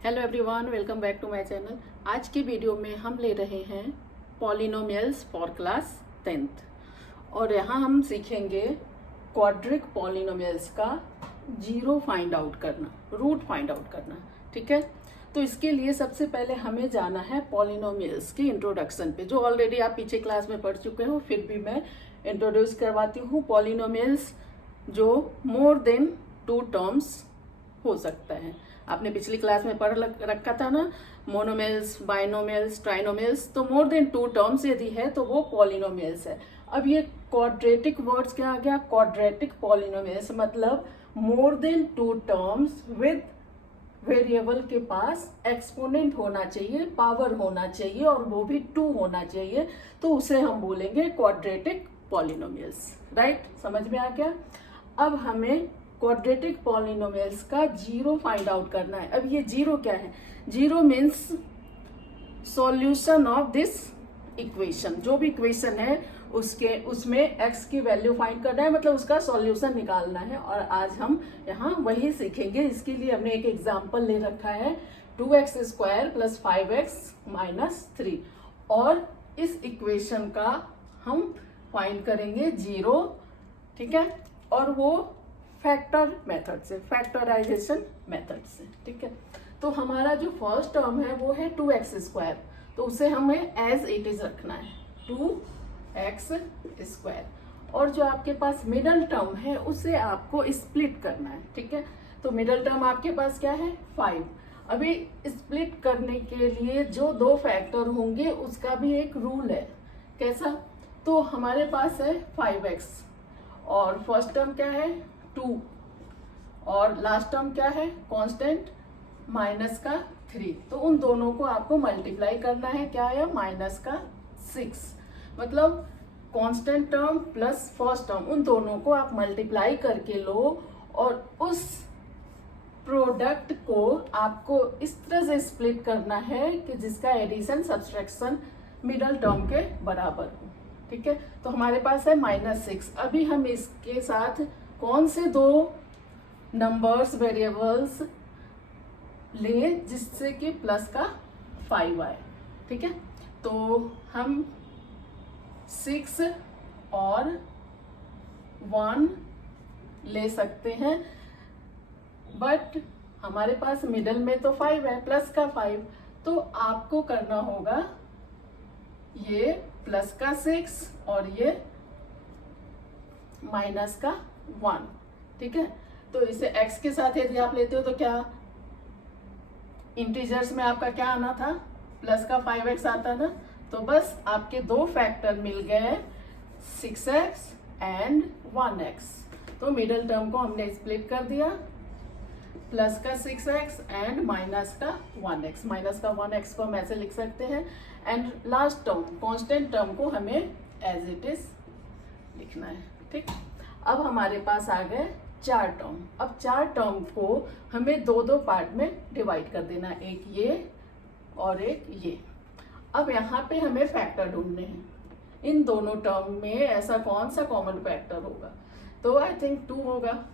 Hello everyone, welcome back to my channel. आज की video में हम ले रहे हैं पॉलिनोमियल्स फॉर क्लास 10th और यहाँ हम सीखेंगे क्वाड्रिक पॉलिनोमियल्स का जीरो फाइंड आउट करना, रूट फाइंड आउट करना। ठीक है, तो इसके लिए सबसे पहले हमें जाना है पॉलिनोमियल्स की इंट्रोडक्शन पे, जो ऑलरेडी आप पीछे क्लास में पढ़ चुके हो, फिर भी मैं इंट्रोड्यूस करवाती हूँ। पॉलिनोमियल्स जो मोर देन 2 टर्म्स हो सकता है, आपने पिछली क्लास में पढ़ रखा था ना, मोनोमियल्स, बाइनोमियल्स, ट्राइनोमियल्स। तो मोर देन 2 टर्म्स यदि है तो वो पॉलिनोमियल्स है। अब ये क्वाड्रेटिक वर्ड्स क्या आ गया, क्वाड्रेटिक पॉलिनोमियल्स मतलब more than 2 terms with variable के पास एक्सपोनेंट होना चाहिए, पावर होना चाहिए और वो भी 2 होना चाहिए, तो उसे हम बोलेंगे क्वाड्रेटिक पॉलिनोमियल्स। राइट, समझ में आ गया। अब हमें क्वाड्रेटिक पॉलिनोमियल्स का जीरो फाइंड आउट करना है। अब ये जीरो क्या है? Zero means solution of this equation. जो भी इक्वेशन है उसमें x की वैल्यू फाइंड करना है, मतलब उसका सॉल्यूशन निकालना है। और आज हम यहाँ वही सीखेंगे। इसके लिए हमने एक एग्जाम्पल ले रखा है 2x² + 5x - 3, और इस इक्वेशन का हम फाइंड करेंगे जीरो। ठीक है, और वो फैक्टर मेथड से, फैक्टराइजेशन मेथड से। ठीक है, तो हमारा जो फर्स्ट टर्म है वो है 2x², तो उसे हमें एज इट इज रखना है 2x²। और जो आपके पास मिडल टर्म है उसे आपको स्प्लिट करना है। ठीक है, तो मिडल टर्म आपके पास क्या है, 5। अभी स्प्लिट करने के लिए जो 2 फैक्टर होंगे उसका भी एक रूल है। कैसा? तो हमारे पास है 5x और फर्स्ट टर्म क्या है 2 और लास्ट टर्म क्या है कांस्टेंट -3। तो उन दोनों को आपको मल्टीप्लाई करना है। क्या है? -6। मतलब constant term plus first term, उन दोनों को आप मल्टीप्लाई करके लो और उस प्रोडक्ट को आपको इस तरह से स्प्लिट करना है कि जिसका एडिशन सब्सट्रैक्शन मिडल टर्म के बराबर हो। ठीक है, तो हमारे पास है -6। अभी हम इसके साथ कौन से 2 नंबर्स, वेरिएबल्स ले जिससे कि प्लस का 5 आए। ठीक है, तो हम 6 और 1 ले सकते हैं, बट हमारे पास मिडल में तो 5 है, प्लस का 5। तो आपको करना होगा ये प्लस का 6 और ये माइनस का 1। ठीक है, तो इसे x के साथ यदि आप लेते हो तो क्या इंटीजर्स में आपका क्या आना था, प्लस का 5x आता था। तो बस आपके 2 फैक्टर मिल गए, 6x एंड 1x। तो मिडल टर्म को हमने स्प्लिट कर दिया, प्लस का 6x एंड माइनस का 1x। माइनस का 1x को हम ऐसे लिख सकते हैं, and last term constant term को हमें एज इट इज लिखना है। ठीक, अब हमारे पास आ गए 4 टर्म। अब 4 टर्म को हमें 2-2 पार्ट में डिवाइड कर देना, एक ये और एक ये। अब यहाँ पे हमें फैक्टर ढूंढने हैं। इन दोनों टर्म में ऐसा कौन सा कॉमन फैक्टर होगा? तो आई थिंक 2 होगा।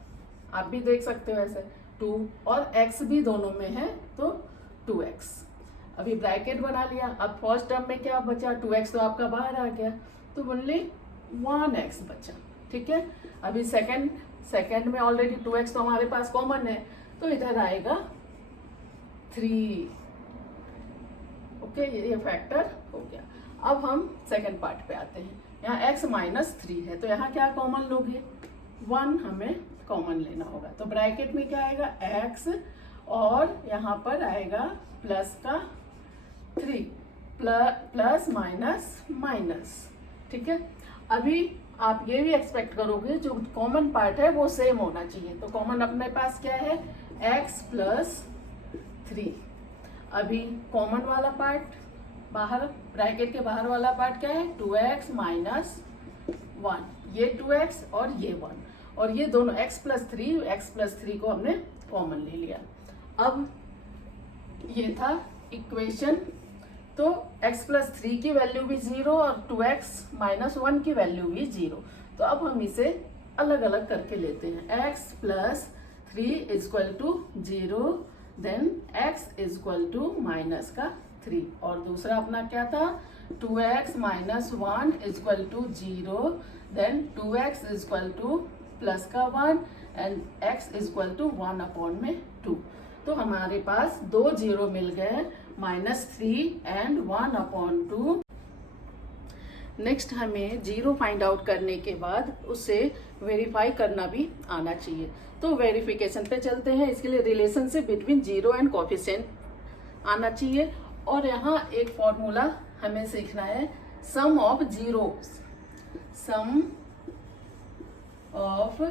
आप भी देख सकते हो ऐसे 2, और x भी दोनों में है तो 2x। अभी ब्रैकेट बना लिया। अब फर्स्ट टर्म में क्या बचा, 2x तो आपका बाहर आ गया, तो ओनली 1x बचा। ठीक है, अभी सेकंड में ऑलरेडी 2x तो हमारे पास कॉमन है, तो इधर आएगा 3। ओके, ये फैक्टर हो गया। अब हम सेकंड पार्ट पे आते हैं। यहाँ x -3 है, तो यहाँ क्या कॉमन लोगे, 1 हमें कॉमन लेना होगा। तो ब्रैकेट में क्या आएगा, x और यहाँ पर आएगा प्लस का 3, प्लस माइनस। ठीक है, अभी आप ये भी एक्सपेक्ट करोगे जो कॉमन पार्ट है वो सेम होना चाहिए। तो कॉमन अपने पास क्या है, x + 3। अभी कॉमन वाला पार्ट बाहर, ब्रैकेट के बाहर वाला पार्ट क्या है, 2x - 1। ये 2x और ये 1, और ये दोनों x + 3 को हमने कॉमन ले लिया। अब ये था इक्वेशन। तो x + 3 की वैल्यू भी 0 और 2x - 1 की वैल्यू भी 0। तो अब हम इसे अलग अलग करके लेते हैं। x + 3 = 0, then x is equal to minus का 3, और दूसरा अपना क्या था 2x minus 1 is equal to 0, then 2x is equal to plus का 1 and x is equal to 1 upon में 2। तो हमारे पास दो जीरो मिल गए, -3 एंड 1 अपॉन 2। नेक्स्ट हमें जीरो फाइंड आउट करने के बाद उसे वेरीफाई करना भी आना चाहिए। तो वेरिफिकेशन पे चलते हैं। इसके लिए relationship between zero and coefficient आना चाहिए, और यहाँ एक फॉर्मूला हमें सीखना है, sum of zeros, sum of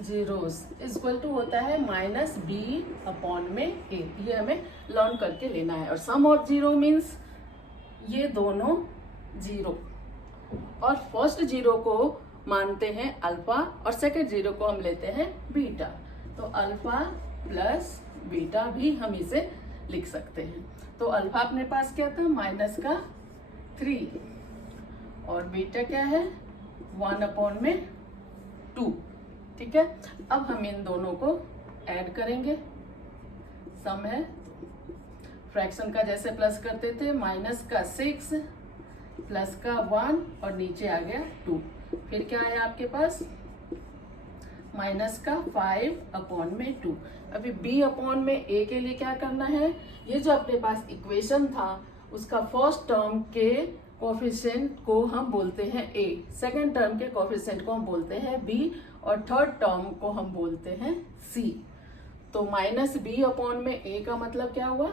zeros is equal to होता है -b अपॉन में a। ये हमें लर्न करके लेना है। और सम ऑफ जीरो मीन्स ये दोनों जीरो, और फर्स्ट जीरो को मानते हैं अल्फा और सेकंड जीरो को हम लेते हैं बीटा। तो अल्फा प्लस बीटा भी हम इसे लिख सकते हैं। तो अल्फा अपने पास क्या था -3, और बीटा क्या है 1 अपॉन में 2। ठीक है, अब हम इन दोनों को ऐड करेंगे। सम है, फ्रैक्शन का जैसे प्लस करते थे, माइनस का 6 प्लस का 1 और नीचे आ गया 2। फिर क्या आया आपके पास माइनस का 5 अपॉन में 2। अभी b अपॉन में a के लिए क्या करना है, ये जो अपने पास इक्वेशन था उसका फर्स्ट टर्म के कोफिशिएंट को हम बोलते हैं a, सेकंड टर्म के कोफिशिएंट को हम बोलते हैं b, और थर्ड टर्म को हम बोलते हैं c। तो -b अपॉन में a का मतलब क्या हुआ,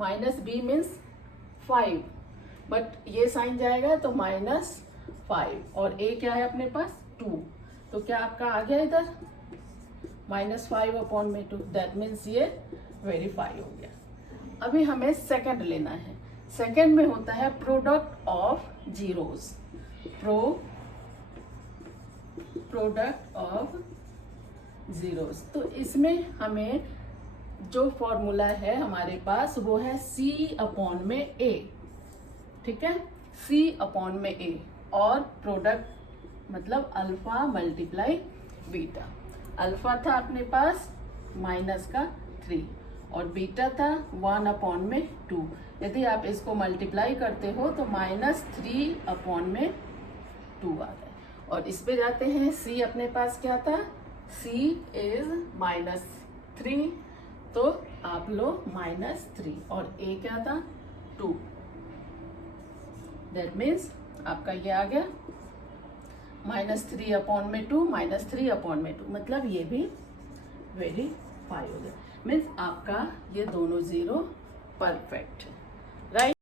-b मीन्स 5, बट ये साइन जाएगा तो -5, और a क्या है अपने पास 2। तो क्या आपका आ गया इधर -5 अपॉन में 2, दैट मीन्स ये वेरीफाई हो गया। अभी हमें सेकंड लेना है। सेकंड में होता है product of zeros, product of zeros. तो इसमें हमें जो फॉर्मूला है हमारे पास वो है c अपॉन में a। ठीक है, c अपॉन में a, और प्रोडक्ट मतलब अल्फा मल्टीप्लाई बीटा। अल्फा था अपने पास -3 और बीटा था 1 अपॉन में 2। यदि आप इसको मल्टीप्लाई करते हो तो -3 अपॉन में 2 आ गए। और इस पे जाते हैं, c अपने पास क्या था, c इज -3, तो आप लो -3, और a क्या था 2। दैट मीन्स आपका ये आ गया -3 अपॉन में 2, -3 अपॉन में 2, मतलब ये भी वेरीफाई हो गया। मीन्स आपका ये दोनों जीरो परफेक्ट है, राइट।